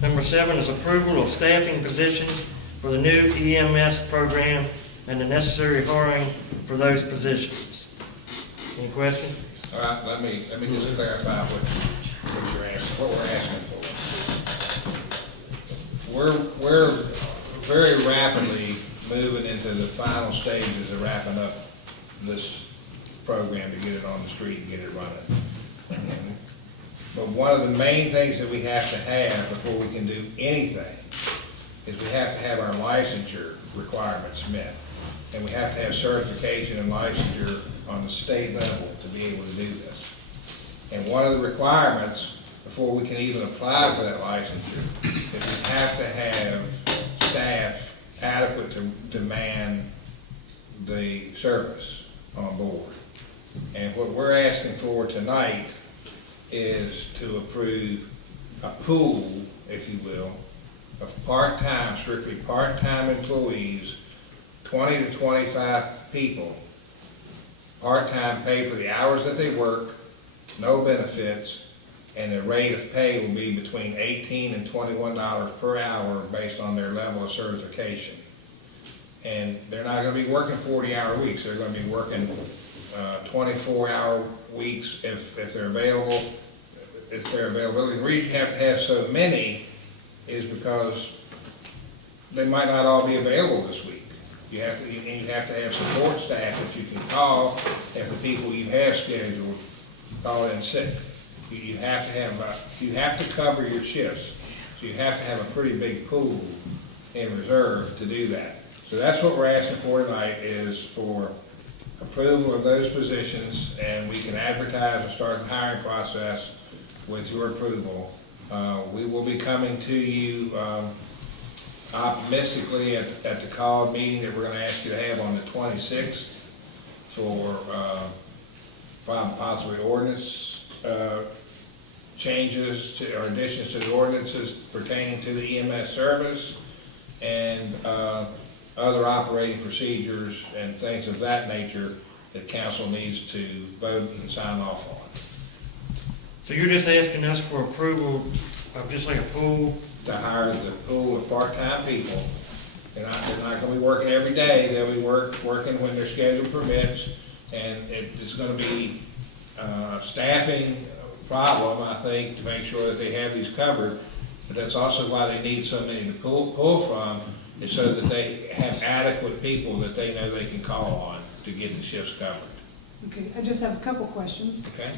Number 7 is approval of staffing positions for the new EMS program and the necessary hiring for those positions. Any questions? All right, let me just clarify what you're asking, what we're asking for. We're very rapidly moving into the final stages of wrapping up this program to get it on the street and get it running. But one of the main things that we have to have before we can do anything is we have to have our licensure requirements met. And we have to have certification and licensure on the state level to be able to do this. And one of the requirements before we can even apply for that licensure is we have to have staff adequate to man the service on board. And what we're asking for tonight is to approve a pool, if you will, of part-time, strictly part-time employees, 20 to 25 people, part-time, paid for the hours that they work, no benefits, and the rate of pay will be between $18 and $21 per hour based on their level of certification. And they're not going to be working 40-hour weeks. They're going to be working 24-hour weeks if they're available. If they're available, the reason you have to have so many is because they might not all be available this week. You have to have support staff that you can call if the people you have scheduled call in sick. You have to have you have to cover your shifts, so you have to have a pretty big pool in reserve to do that. So that's what we're asking for tonight, is for approval of those positions, and we can advertise and start the hiring process with your approval. We will be coming to you optimistically at the called meeting that we're going to ask you to have on the 26th for possibly ordinance changes or additions to the ordinances pertaining to the EMS service and other operating procedures and things of that nature that council needs to vote and sign off on. So you're just asking us for approval of just like a pool? To hire the pool of part-time people. They're not going to be working every day. They'll be working when their schedule permits, and it's going to be a staffing problem, I think, to make sure that they have these covered. But that's also why they need so many to pull from, is so that they have adequate people that they know they can call on to get the shifts covered. Okay, I just have a couple questions. Okay.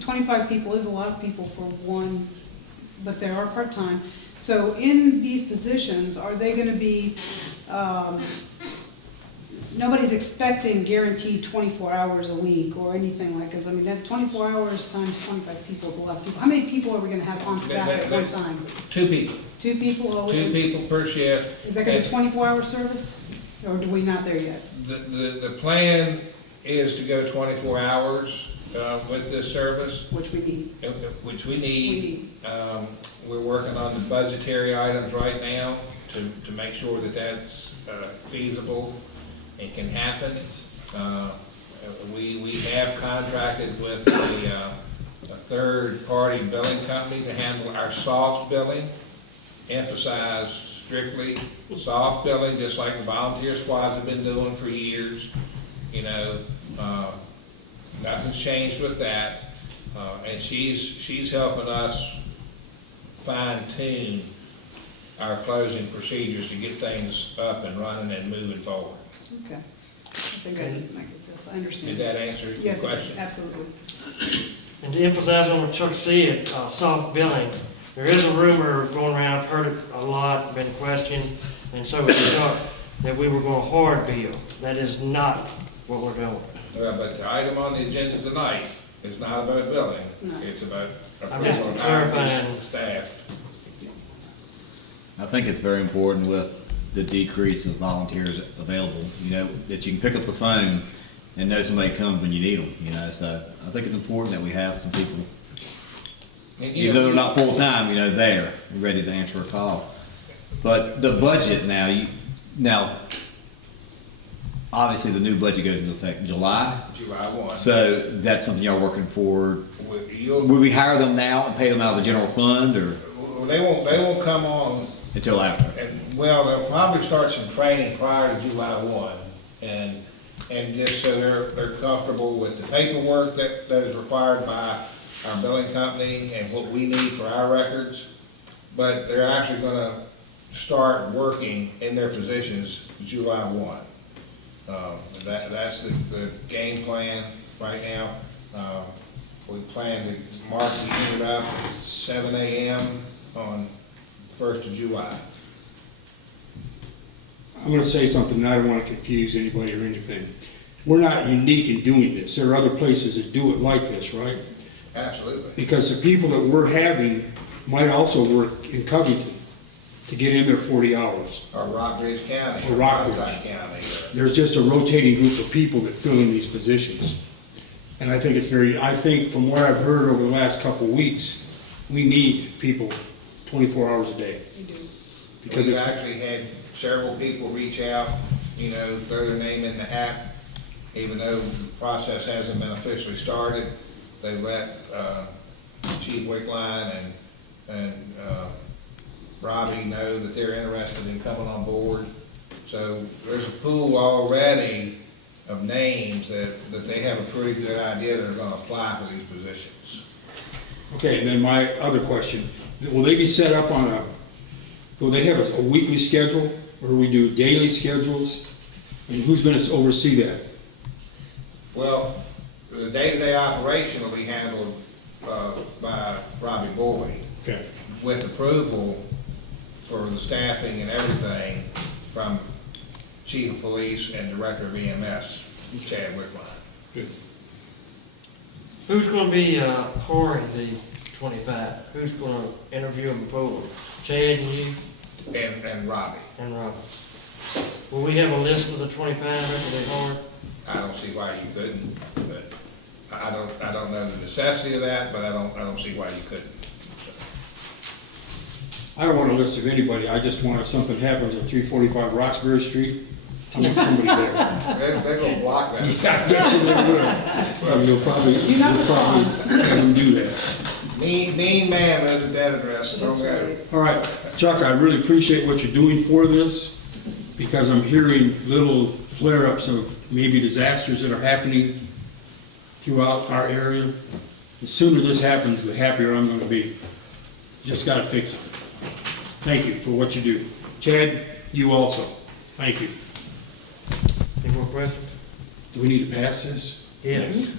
25 people is a lot of people for one, but they are part-time. So in these positions, are they going to be, nobody's expecting guaranteed 24 hours a week or anything like this. I mean, that 24 hours times 25 people is a lot of people. How many people are we going to have on staff at one time? 2 people. 2 people always? 2 people per shift. Is that going to be 24-hour service? Or are we not there yet? The plan is to go 24 hours with this service. Which we need. Which we need. We're working on the budgetary items right now to make sure that that's feasible and can happen. We have contracted with a third-party billing company to handle our soft billing. Emphasize strictly soft billing, just like the volunteer squads have been doing for years. You know, nothing's changed with that, and she's helping us fine-tune our closing procedures to get things up and running and moving forward. Okay. I think I didn't make this. I understand. Did that answer your Yes, question? absolutely. And to emphasize on what Chuck said, soft billing, there is a rumor going around, I've heard it a lot, been questioned, and so has Chuck, that we were going hard bill. That is not what we're doing. But the item on the agenda tonight is not about billing. No. It's about I'm just approval of clarifying. hiring staff. I think it's very important with the decrease of volunteers available, you know, that you can pick up the phone and know somebody comes when you need them, you know. So I think it's important that we have some people, even though they're not full-time, you know, there, ready to answer a call. But the budget now, obviously the new budget goes into effect in July. July 1. So that's something y'all working for. You'll- Would we hire them now and pay them out of the general fund, or? They won't come on, until after. and, well, they'll probably start some training prior to July 1. And just so they're comfortable with the paperwork that is required by our billing company and what we need for our records. But they're actually gonna start working in their positions July 1. That's the game plan right now. We plan to mark the unit up at 7 a.m. on 1st of July. I'm gonna say something, and I don't wanna confuse anybody or anything. We're not unique in doing this. There are other places that do it like this, right? Absolutely. Because the people that we're having might also work in Covington to get in their 40 hours. Or Rockbridge County. Or Rockbridge. Rockbridge County. There's just a rotating group of people that fill in these positions. And I think I think from what I've heard over the last couple of weeks, we need people 24 hours a day. Because We've it's, actually had several people reach out, throw their name in the hat, even though the process hasn't been officially started. They let Chief Wickline and Robbie know that they're interested in coming on board. So there's a pool already of names that they have a pretty good idea that are gonna apply for these positions. okay, and then my other question, will they be set up on will they have a weekly schedule, or do we do daily schedules? And who's gonna oversee that? Well, the day-to-day operation will be handled by Robbie Boyd Okay, with approval for the staffing and everything from Chief of Police and Director of EMS, Chad Wickline. good. Who's gonna be, hiring these 25? Who's gonna interview them and pull them? Chad and you And Robbie. and Robert? Will we have a list of the 25 after they hire? I don't see why you couldn't, but I don't know the necessity of that, but I don't see why you couldn't. I don't want a list of anybody, I just want if something happens at 345 Roxbury Street, I want somebody there. They're gonna block that. Yeah, I bet you they will. You'll probably Do not respond. have them do that. Mean man knows the dead address, so don't go. All right, Chuck, I really appreciate what you're doing for this, because I'm hearing little flare-ups of maybe disasters that are happening throughout our area. The sooner this happens, the happier I'm gonna be. Just gotta fix it. Thank you for what you do. Chad, you also. Thank you. Any more questions? Do we need to pass this? Yes.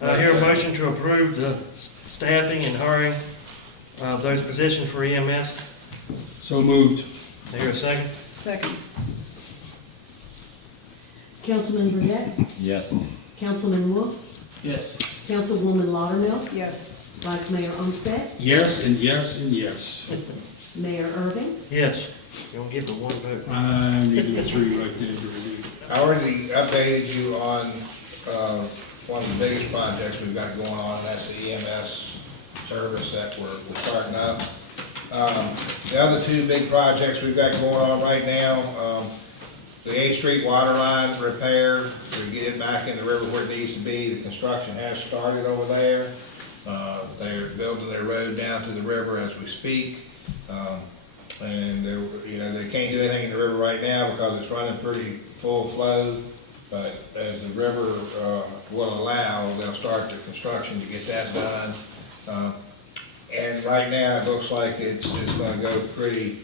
I hear a motion to approve the staffing and hiring those positions for EMS. So moved. I hear a second. Second. Councilman Burnett, Yes. Councilman Wolf, Yes. Councilwoman Laudermilk, Yes. Vice Mayor Umstead, Yes, and yes, and yes. Mayor Irving. Yes. You want to give it one vote? I'm needing three right there, Julie. I already updated you on one of the biggest projects we've got going on, and that's the EMS service that we're starting up. The other two big projects we've got going on right now, the 8th Street water line repair, to get it back in the river where it needs to be. The construction has started over there. They're building their road down to the river as we speak. And they can't do anything in the river right now because it's running pretty full flow. But as the river will allow, they'll start the construction to get that done. And right now, it looks like it's gonna go pretty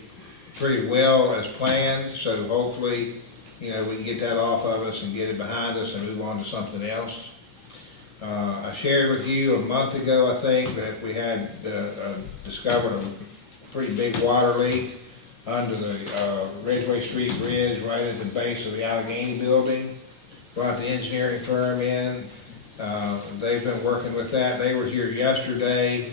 well as planned. So hopefully, we can get that off of us and get it behind us and move on to something else. I shared with you a month ago, I think, that we had discovered a pretty big water leak under the Ridgeway Street Bridge right at the base of the Allegheny Building. Brought the engineering firm in. They've been working with that. They were here yesterday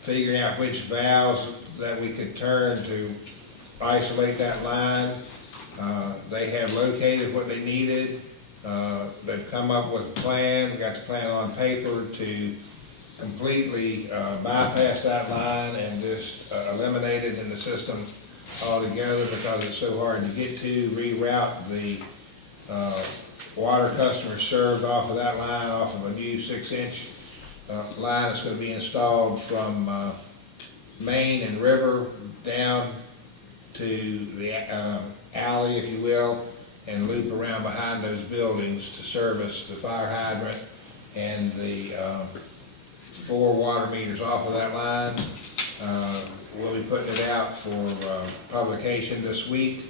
figuring out which valves that we could turn to isolate that line. They have located what they needed. They've come up with a plan, got the plan on paper to completely bypass that line and just eliminate it in the system altogether because it's so hard to get to, reroute the water customers served off of that line, off of a new 6-inch line that's going to be installed from Main and River down to the alley, if you will, and loop around behind those buildings to service the fire hydrant and the 4 water meters off of that line. We'll be putting it out for publication this week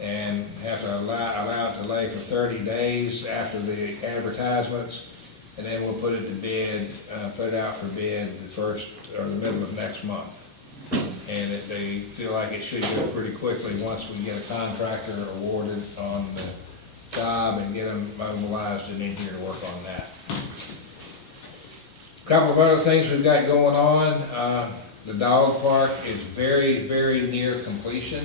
and have to allow it to lay for 30 days after the advertisements, and then we'll put it to bid, put it out for bid the first or the middle of next month. And they feel like it should go pretty quickly once we get a contractor awarded on the job and get them mobilized and in here to work on that. A couple of other things we've got going on. The dog park is very, very near completion.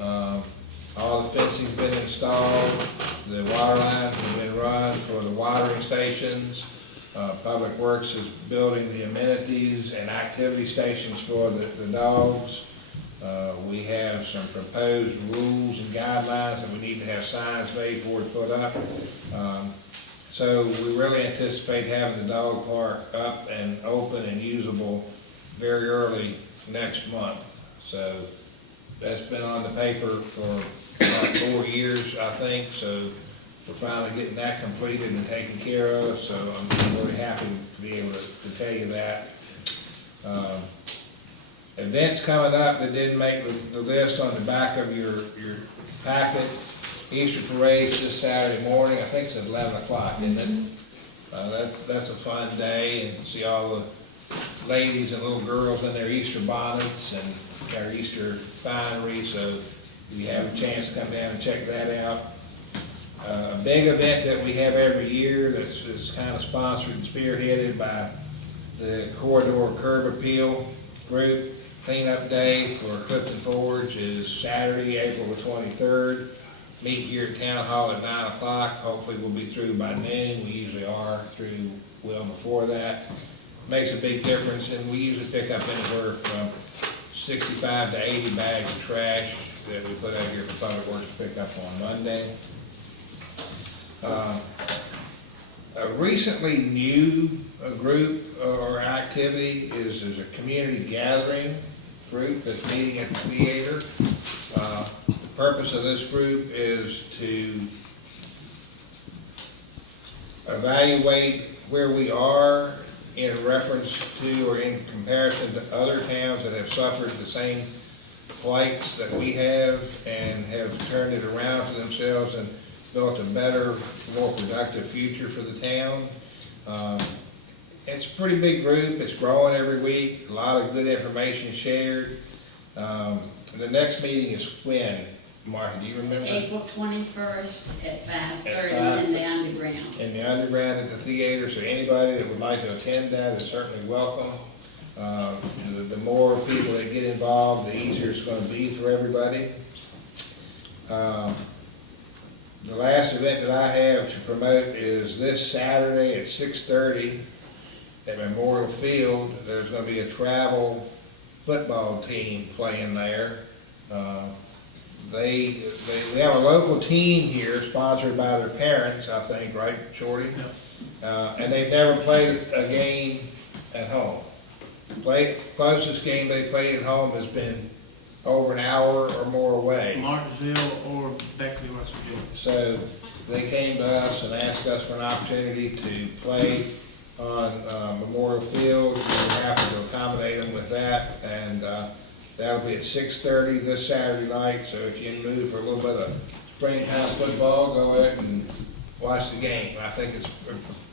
All the fencing's been installed, the water lines have been run for the watering stations. Public Works is building the amenities and activity stations for the dogs. We have some proposed rules and guidelines that we need to have signs made for to put up. So we really anticipate having the dog park up and open and usable very early next month. So that's been on the paper for about 4 years, I think, so we're finally getting that completed and taken care of, so I'm really happy to be able to tell you that. Events coming up that didn't make the list on the back of your packet. Easter parade's this Saturday morning, I think it's at 11 o'clock, isn't it? That's a fun day, and see all the ladies and little girls in their Easter bonnets and their Easter finery, so if you have a chance to come down and check that out. A big event that we have every year that's kind of sponsored and spearheaded by the Corridor Curb Appeal Group. Cleanup Day for Clifton Forge is Saturday, April the 23rd. Meet here at Town Hall at 9 o'clock. Hopefully we'll be through by noon. We usually are through well before that. Makes a big difference, and we usually pick up anywhere from 65 to 80 bags of trash that we put out here for Public Works to pick up on Monday. A recently new group or activity is a community gathering group that's meeting at the theater. The purpose of this group is to evaluate where we are in reference to or in comparison to other towns that have suffered the same plights that we have and have turned it around for themselves and built a better, more productive future for the town. It's a pretty big group. It's growing every week. A lot of good information shared. The next meeting is when, Martha, do you remember? April 21st at 5:30 5:30. in the underground. In the underground at the theater, so anybody that would like to attend that is certainly welcome. The more people that get involved, the easier it's going to be for everybody. The last event that I have to promote is this Saturday at 6:30 at Memorial Field. There's going to be a travel football team playing there. We have a local team here sponsored by their parents, I think, right, Shorty? Yeah. And they've never played a game at home. Closest game they played at home has been over an hour or more away. Martinsville or Beckley, West Virginia. So they came to us and asked us for an opportunity to play on Memorial Field. We were happy to accommodate them with that, and that'll be at 6:30 this Saturday night. So if you're in the mood for a little bit of springtime football, go ahead and watch the game. I think it's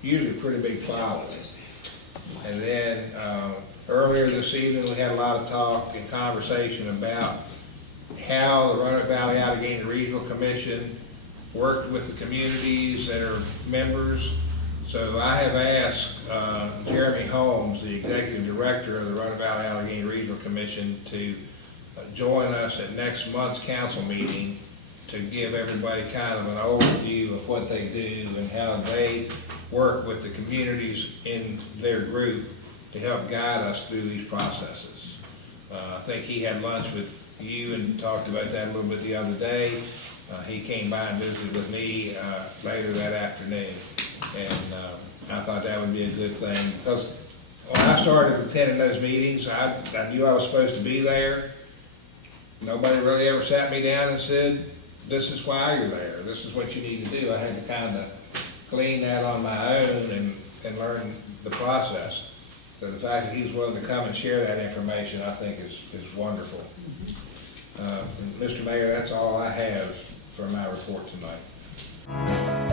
usually a pretty big following. And then earlier this evening, we had a lot of talk and conversation about how the Roanoke Valley Allegheny Regional Commission worked with the communities that are members. So I have asked Jeremy Holmes, the Executive Director of the Roanoke Valley Allegheny Regional Commission, to join us at next month's council meeting to give everybody kind of an overview of what they do and how they work with the communities in their group to help guide us through these processes. I think he had lunch with you and talked about that a little bit the other day. He came by and visited with me later that afternoon, and I thought that would be a good thing because When I started attending those meetings, I knew I was supposed to be there. Nobody really ever sat me down and said, this is why you're there, this is what you need to do. I had to kind of glean that on my own and learn the process. So the fact that he was willing to come and share that information, I think is wonderful. Mr. Mayor, that's all I have for my report tonight.